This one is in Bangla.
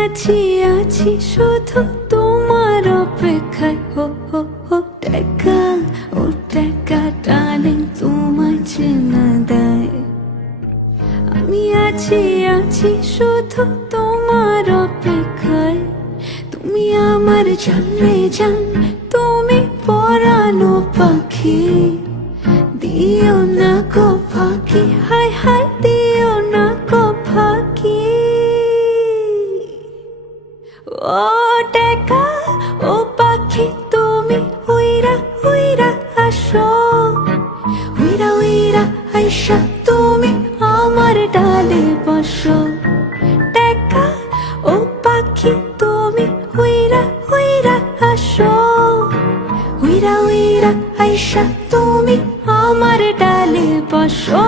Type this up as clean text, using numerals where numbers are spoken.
আছি আছি শুধু তোমার অপেক্ষায়। হো হো হো টাকা, ও টাকা ডার্লিং তোমায় চেনা দেয়। আমি আছি আছি শুধু তোমার অপেক্ষায়। তুমি আমার জান রে জান, তুমি পরানো পাখি। দিও না গো ফাঁকি, হায় হায় দিও না গো ফাঁকি। ও টাকা, ও পাখি তুমি উইরা উইরা আসো। উইরা উইরা আইসা তুমি আমার ডালে বসো। টাকা, ও পাখি তুমি উইরা উইরা আসো। উইরা উইরা আইসা তুমি আমার ডালে বসো।